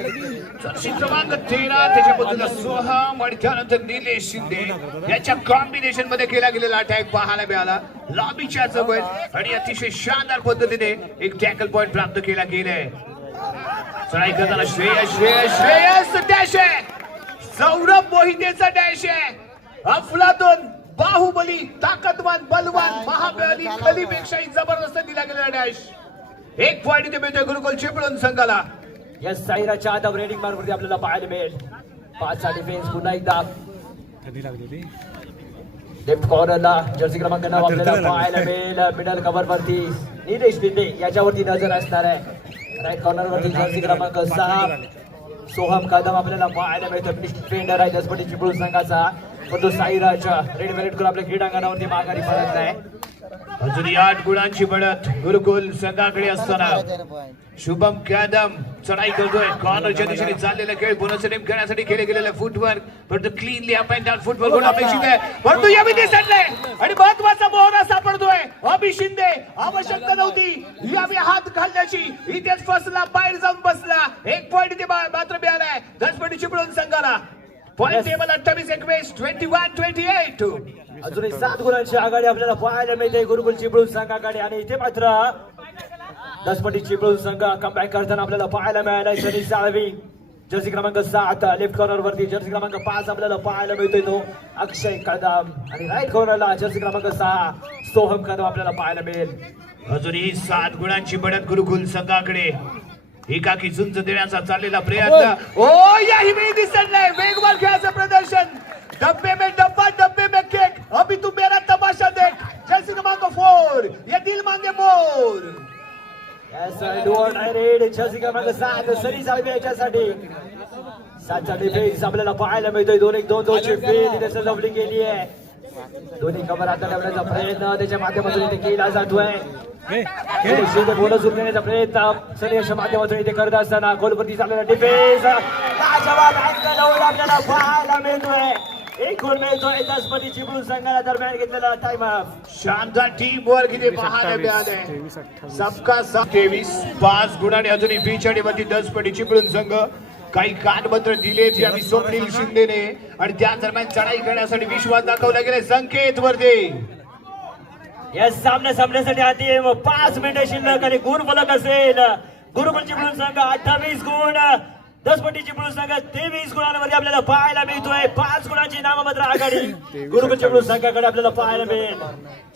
क्रमांक 13 त्याच्या बाजूला सोहम आणि त्यानंतर निलेश शिंदे याच्या कॉम्बिनेशन मध्ये केला गेलेला अटॅक पाहायला मिळाला. लॉबीच्या जवळ आणि अतिशय शानदार पद्धतीने एक टॅकल पॉइंट प्राप्त केला गेलाय. चढाई करताना श्रेयस डॅश आहे. सौरभ मोहितेचा डॅश आहे. अफलातून, बाहुबली, ताकदवान, बलवान, महाबली, खलीपेक्षाही जबरदस्त दिला गेलेला डॅश. 1 पॉइंट इथे मिळतोय गुरुकुल चिपळूण संघाला. यस साईराजच्या आदम रेडिंग मार्कवरती आपल्याला पाहायला मिळेल. 5चा डिफेन्स पुन्हा एकदा लेफ्ट कॉर्नरला जर्सी क्रमांक 9 आपल्याला पाहायला मिळेल. मिडल कव्हर वरती निलेश शिंदे याच्यावरती नजर असणार आहे. राईट कॉर्नर वरती जर्सी क्रमांक 6 सोहम कदम आपल्याला पाहायला मिळतो. डिफेंडर आहे दसपटी चिपळूण संघाचा. परंतु साईराज रेड बॅलेट करून आपल्या क्रीडांगणावरती माघारी परत नाही. अजूनही 8 गुणांची बढ़त गुरुकुल संघाकडे असताना शुभम कदम चढाई करतोय. कॉर्नरच्या दिशेने चाललेला खेळ बोनस टीम करण्यासाठी केले गेलेले फुटवर्क, परंतु cleanly up and down football गुण अपेक्षित आहे. परंतु यावी दिसतले आणि महत्वाचा मोहरा सापडतोय. अभि शिंदे आवश्यकता नव्हती यावी हात घालण्याची. इथेच फसला, बाहेर जाऊन बसला. 1 पॉइंट इथे मात्र मिळालाय दसपटी चिपळूण संघाला. Point table 28-21, 21-28. अजूनही 7 गुणांची आघाडी आपल्याला पाहायला मिळते गुरुकुल चिपळूण संघाकडे. आणि इथे मात्र दसपटी चिपळूण संघ कमबॅक करताना आपल्याला पाहायला मिळालाय. सनी साळवी जर्सी क्रमांक 7 लेफ्ट कॉर्नर वरती. जर्सी क्रमांक 5 आपल्याला पाहायला मिळतोय तो अक्षय कदम. आणि राईट कॉर्नरला जर्सी क्रमांक 6 सोहम कदम आपल्याला पाहायला मिळेल. अजूनही 7 गुणांची बढ़त गुरुकुल संघाकडे. एकाकी झुंज देण्याचा चाललेला प्रयत्न. ओ याही वेळी दिसत नाही. वेगवान खेळाचं प्रदर्शन. डब्बे में डब्बा, डब्बे में केक. अभी तू मेरा तमाशा देख. जर्सी क्रमांक 4 ये दिल मांगे मोर. जर्सी क्रमांक 7 सनी साळवी याच्यासाठी. 7चा डिफेन्स आपल्याला पाहायला मिळतोय. 2-1-2-2ची फेल इथे सजवली गेली आहे. दोन्ही कव्हर आता ठेवण्याचा प्रयत्न त्याच्या माध्यमातून इथे केला जातोय. बोनस घेण्याचा प्रयत्न सनी अशा माध्यमातून इथे करत असताना गोलवरती चाललेला डिफेन्स आपल्याला पाहायला मिळतोय. 1 गुण मिळतोय दसपटी चिपळूण संघाला दरम्यान घेतलेला टाइम ऑफ. शानदार टीम वर्क इथे पाहायला मिळालंय. सबका साथ 23-5 गुणांनी अजूनही पिछाडीवरती दसपटी चिपळूण संघ. काही कानपत्र दिलेत यावी स्वप्नील शिंदेने आणि त्या दरम्यान चढाई करण्यासाठी विश्वास दाखवला गेला संकेत वरती. या सामने संपण्यासाठी आधी 5 मिनिटे शिल्लक आणि गुण फलक असेल. गुरुकुल चिपळूण संघ 28 गुण, दसपटी चिपळूण संघ 23 गुणांमध्ये आपल्याला पाहायला मिळतोय. 5 गुणांची नाममात्र आघाडी गुरुकुल चिपळूण संघाकडे आपल्याला पाहायला मिळेल.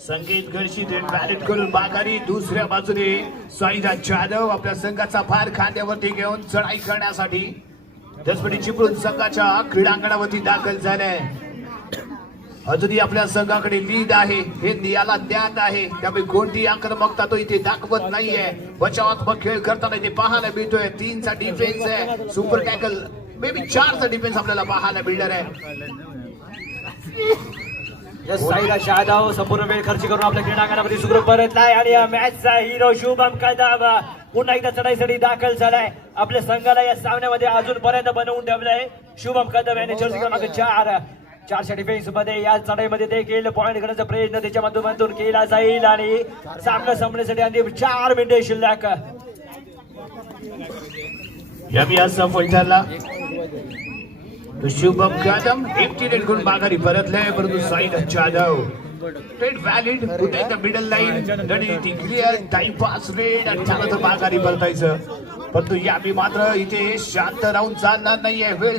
संकेत गडशी बॅलेट करून माघारी. दुसऱ्या बाजूने साईराज जाधव आपल्या संघाचा भार खांद्यावरती घेऊन चढाई करण्यासाठी दसपटी चिपळूण संघाच्या क्रीडांगणावरती दाखल झालाय. अजूनही आपल्या संघाकडे लीड आहे हे याला ज्ञात आहे. त्यामुळे कोणती आक्रमकता तो इथे दाखवत नाहीये. बचावात्मक खेळ करताना इथे पाहायला मिळतोय. 3चा डिफेन्स आहे. सुपर टॅकल मे बी 4चा डिफेन्स आपल्याला पाहायला मिळणार आहे. साईला जाधव संपूर्ण वेळ खर्च करून आपल्या क्रीडांगणामध्ये सुखरूप परतलाय आणि या मॅचचा हिरो शुभम कदम पुन्हा एकदा चढाईसाठी दाखल झालाय. आपल्या संघाला या सामन्यामध्ये अजूनपर्यंत बनवून ठेवलंय. शुभम कदम याने जर्सी क्रमांक 4च्या डिफेन्स मध्ये या चढाईमध्ये देखील पॉईंट करण्याचा प्रयत्न त्याच्या माध्यमातून केला जाईल आणि सामना संपण्यासाठी अंतिम 4 मिनिटे शिल्लक. यावी असा फलटरला शुभम कदम 80 गुण माघारी परतले, परंतु साईद जाधव रेड व्हॅलिड पुन्हा एकदा मिडल लाईन रणनीती क्लिअर टाइमपास रेड आणि त्याला तर माघारी परतायचं. परंतु यावी मात्र इथे शांत राहून चालणार नाहीये. वेळ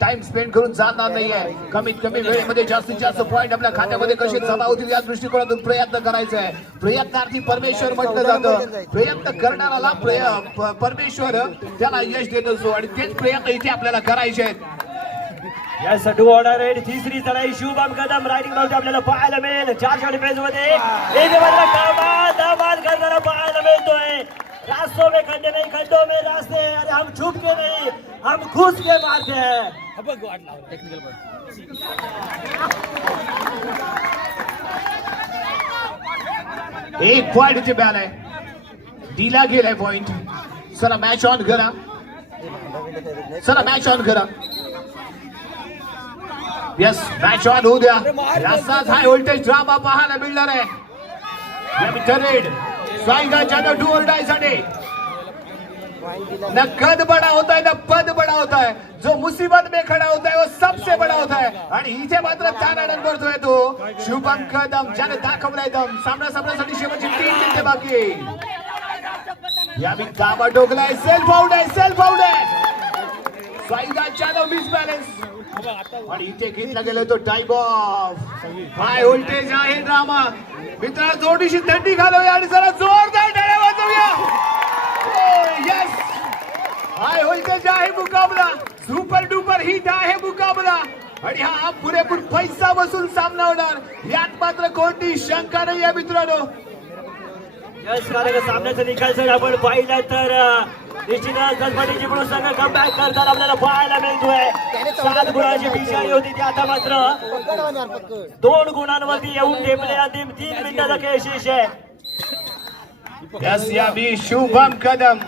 टाइम स्पेंड करून चालणार नाहीये. कमीत कमी वेळेमध्ये जास्तीत जास्त पॉईंट आपल्या खात्यामध्ये कसे जमा होतील या दृष्टिकोनातून प्रयत्न करायचा आहे. प्रयत्नार्थी परमेश्वर म्हटलं जातं. प्रयत्न करणाराला परमेश्वर त्याला यश देत असतो आणि तेच प्रयत्न इथे आपल्याला करायचे आहेत. यस टू ऑर्डर रेड तिसरी चढाई शुभम कदम रायडिंग मारते आपल्याला पाहायला मिळेल. 4च्या डिफेन्स मध्ये एक मात्र कमाल करताना पाहायला मिळतोय. रास्तों में खड्डे नहीं, खड्डों में रास्ते. अरे हम छुप के नहीं, हम घुस के मारते हैं. एक पॉइंट इथे मिळालाय, दिला गेलाय पॉइंट. चला मॅच ऑन करा, चला मॅच ऑन करा. यस मॅच ऑन होऊ द्या. असाच हाय व्होल्टेज ड्रामा पाहायला मिळणार आहे. रेड साईगा जाधव टू और डाई साठी न कद बड़ा होता है न पद बड़ा होता है. जो मुसीबत में खड़ा होता है वो सबसे बड़ा होता है. आणि इथे मात्र तानाडन करतोय तो शुभम कदम, ज्याने दाखवलाय दम. सामन्यासाठी शेवटची 3 मिनिटे बाकी. यावी दाबा टोकलाय. सेल्फ आउट आहे, सेल्फ आउट आहे. साईगा जाधव मिस बॅलन्स आणि इथे घेतला गेला तो टाइम ऑफ. हाय व्होल्टेज आहे ड्रामा. मित्रा जोडीशी थंडी घालूया आणि जरा जोरदार टाळ्या वाजवूया. यस हाय व्होल्टेज आहे मुकाबला. सुपर डुपर हिट आहे मुकाबला आणि हा पुरेपूर पैसा बसून सामना होणार यात मात्र कोणती शंका नाही आहे मित्रांनो. यस कारण सामन्याचा निकाल जर आपण पाहिला तर निश्चितच दसपटीची पुरुष संघ कमबॅक करताना आपल्याला पाहायला मिळतोय. 7 गुणांची पिछाडी होती ती आता मात्र 2 गुणांवरती येऊन ठेपले. अंतिम 3 मिनिटाचा खेळ शेष आहे. यस यावी शुभम कदम.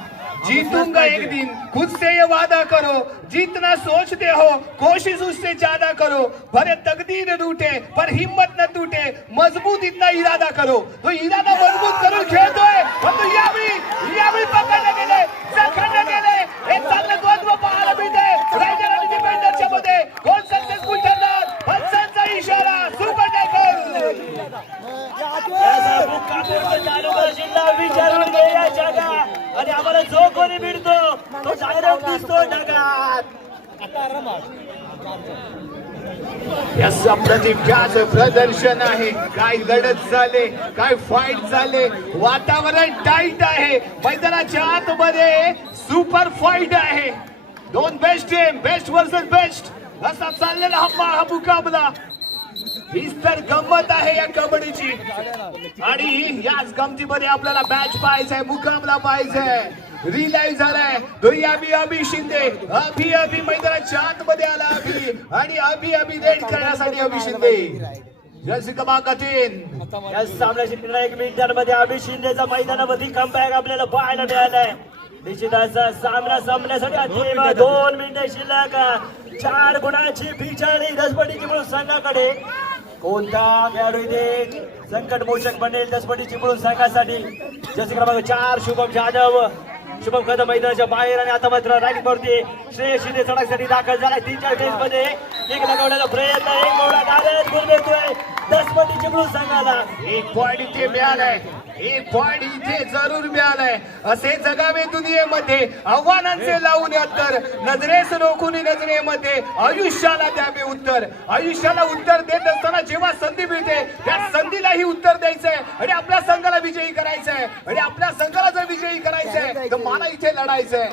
जीतूंगा एक दिन, खुद से ये वादा करो. जितना सोचते हो कोशिश उससे ज्यादा करो. भले तकदीर रूठे पर हिम्मत न टूटे. मजबूत इतना इरादा करो. तो इरादा मजबूत करून खेळतोय. परंतु यावी पकडले गेले, जखडले गेले. एक चांगलं द्वंद्व पाहायला मिळते रायडर आणि डिफेंडरच्या मध्ये. कोण सक्सेसफुल ठरणार? हसनचा इशारा. Super tackle. विचारून घ्या जागा आणि आम्हाला जो कोणी मिळतो तो डायरेक्ट दिसतो ढगात. यस अप्रतिम प्रदर्शन आहे. काय लढत झाले, काय फाईट झाले. वातावरण टाईट आहे. मैदानाच्या आतमध्ये सुपर फाईट आहे. 2 best team, best versus best असा चाललेला हा मुकाबला. हीच तर गंमत आहे या कबड्डीची आणि याच गमतीमध्ये आपल्याला मॅच पाहायचंय, मुकाबला पाहायचंय. रिलाईव्ह झालाय. अभि शिंदे अभि मैदानाच्या आतमध्ये आला. अभि रेड करण्यासाठी अभि शिंदे जर्सी क्रमांक 3. या सामन्याची 1 मिनिटांमध्ये अभि शिंदेचा मैदानामध्ये कमबॅक आपल्याला पाहायला मिळालाय. निश्चितच सामना संपण्यासाठी अंतिम 2 मिनिटे शिल्लक. 4 गुणांची पिछाडी दसपटीची म्हणून संघाकडे. कोणता खेळाडू इथे संकट मोचक बनेल दसपटीची म्हणून संघासाठी? जर्सी क्रमांक 4 शुभम जाधव. शुभम कदम मैदानाच्या बाहेर आणि आता मात्र रायडिंग वरती श्रेयस शिंदे चढाईसाठी दाखल झाला. 3-4 फेज मध्ये एक लगावण्याचा प्रयत्न. एक गोळा गाडत गुण देतोय दसपटीची म्हणून संघाला. 1 पॉइंट इथे मिळालाय. 1 पॉइंट इथे जरूर मिळालाय. असे जगावे दुनियेमध्ये आव्हानांचे लावून तर नजरेस रोखून नजरेमध्ये आयुष्याला द्यावे उत्तर. आयुष्याला उत्तर देत असताना जेव्हा संधी मिळते त्या संधीलाही उत्तर द्यायचंय आणि आपल्या संघाला विजयी करायचंय. आणि आपल्या संघाला जर विजयी करायचंय तर मला इथे लढायचंय.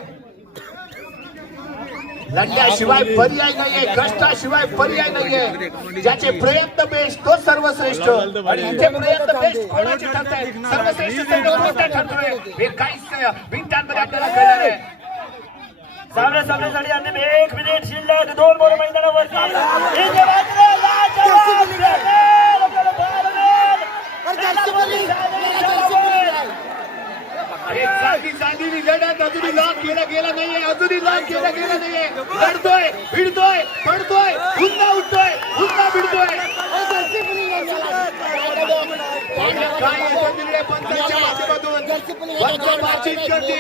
लढल्याशिवाय पर्याय नाहीये, कष्टाशिवाय पर्याय नाहीये. ज्याचे प्रयत्न बेस्ट तो सर्वश्रेष्ठ. आणि इथे प्रयत्न बेस्ट कोणाचे ठरतायत, सर्वश्रेष्ठ कोणता ठरतोय हे काहीच मिनिटांमध्ये आपल्याला कळणार आहे. सामन्यासाठी अंतिम 1 मिनिट शिल्लक. 2 बॉल मैदानावरती. आहेत अजूनही लॉक केला गेला नाहीये अजूनही लॉक केला गेला नाहीये लढतोय भिडतोय पडतोय पुन्हा उठतोय पुन्हा भिडतोय काय येतं निर्णय पंचांच्या माध्यमातून पंच बातचीत करते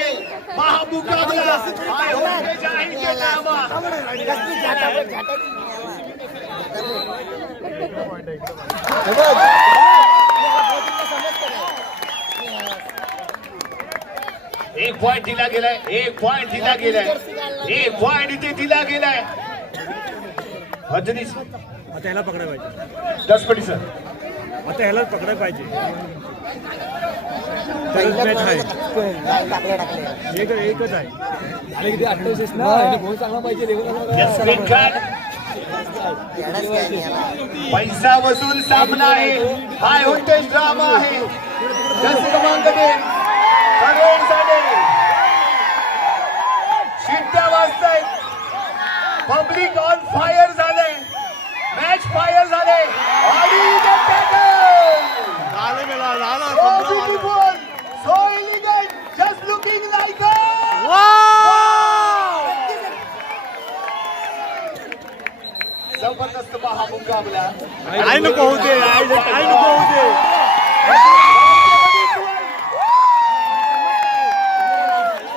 महामुकाबला हाय व्होल्टेज आहे के नामा एक पॉइंट दिला गेलाय एक पॉइंट दिला गेलाय एक पॉइंट इथे दिला गेलाय अजूनही आता ह्याला पकडायला पाहिजे 10 पटी सर आता ह्याला पकडायला पाहिजे तरच मॅच आहे एकच आहे आणि किती 28 ना गोल चांगला पाहिजे Yes, green card. पैसा वसूल सामना आहे हाय व्होल्टेज ड्रामा आहे जर्सी क्रमांक 3 करोड साडे शिट्ट्या वाजतायत पब्लिक ऑन फायर झाले मॅच फायर झाले आणि so beautiful so elegant just looking like a जबरदस्त महामुकाबला आई नको होऊ दे आई नको होऊ दे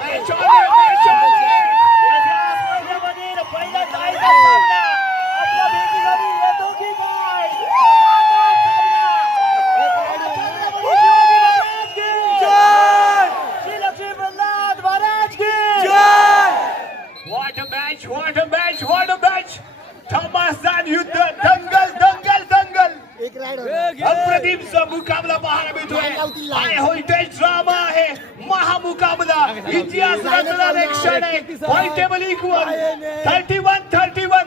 मॅच ऑन आहे मॅच ऑन आहे पहिला टायचा सामना आपल्या भेटीसाठी येतो की काय श्रीलक्ष्मी प्रल्हाद महाराज की What a match! What a match! What a match! घमासान युद्ध दंगल दंगल दंगल अप्रतिमचा मुकाबला पाहायला मिळतोय हाय व्होल्टेज ड्रामा आहे महामुकाबला इतिहास रचणारे क्षण आहे point table equal 31-31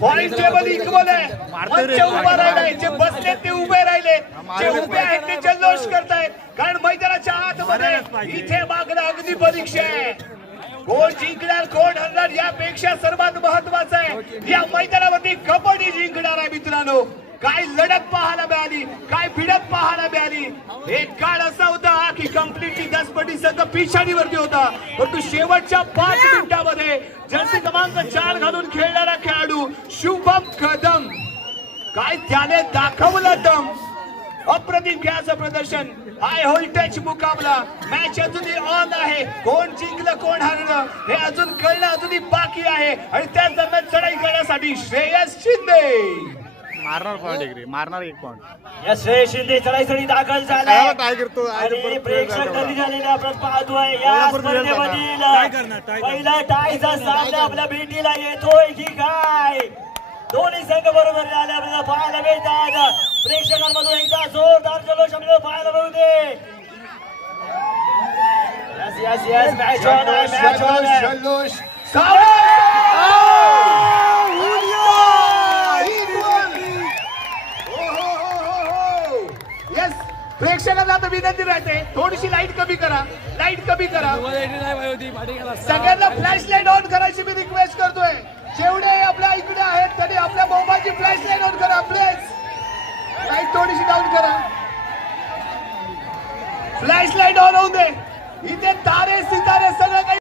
point table equal आहे मंच उभा राहिलाय जे बसले ते उभे राहिले जे उभे आहेत ते जल्लोष करतायत कारण मैदानाच्या आतमध्ये इथे मागणं अगदी परीक्षा आहे कोण जिंकणार कोण हरणार यापेक्षा सर्वात महत्वाचं आहे या मैदानावरती कबड्डी जिंकणार आहे मित्रांनो काय लढत पाहायला मिळाली काय भिडत पाहायला मिळाली एक काळ असा होता की कम्प्लिटली 10 पटी संघ पिछाडीवरती होता परंतु शेवटच्या 5 मिनिटांमध्ये जर्सी क्रमांक 4 घालून खेळणारा खेळाडू शुभम कदम काय त्याने दाखवलं दम अप्रतिम खेळाचं प्रदर्शन हाय व्होल्टेज मुकाबला मॅच अजूनही ऑन आहे कोण जिंकलं कोण हरलं हे अजून कळणं अजूनही बाकी आहे आणि त्याच दरम्यान चढाई करण्यासाठी श्रेयस शिंदे मारणार पॉईंट एक रे मारणार एक पॉईंट या श्रेयस शिंदे चढाईसाठी दाखल झालाय काय करतो आणि प्रेक्षक कधी झालेले आपण पाहतोय या स्पर्धेमधील पहिला टायचा सामना आपल्या भेटीला येतोय की काय दोन्ही संघ बरोबर झाले आपल्याला पाहायला मिळतात प्रेक्षकांमधून एकदा जोरदार जल्लोष आपल्याला पाहायला मिळते yes yes yes match on आहे मॅच ऑन आहे जल्लोष यस प्रेक्षकांना आता विनंती राहते थोडीशी लाईट कमी करा सगळ्यांना फ्लॅश लाईट ऑन करायची मी रिक्वेस्ट करतोय जेवढे आपल्या इकडे आहेत तरी आपल्या मोबाईलची फ्लॅश लाईट ऑन करा प्लीज लाईट थोडीशी डाऊन करा फ्लॅश लाईट ऑन होऊ दे इथे तारे सितारे सगळं काही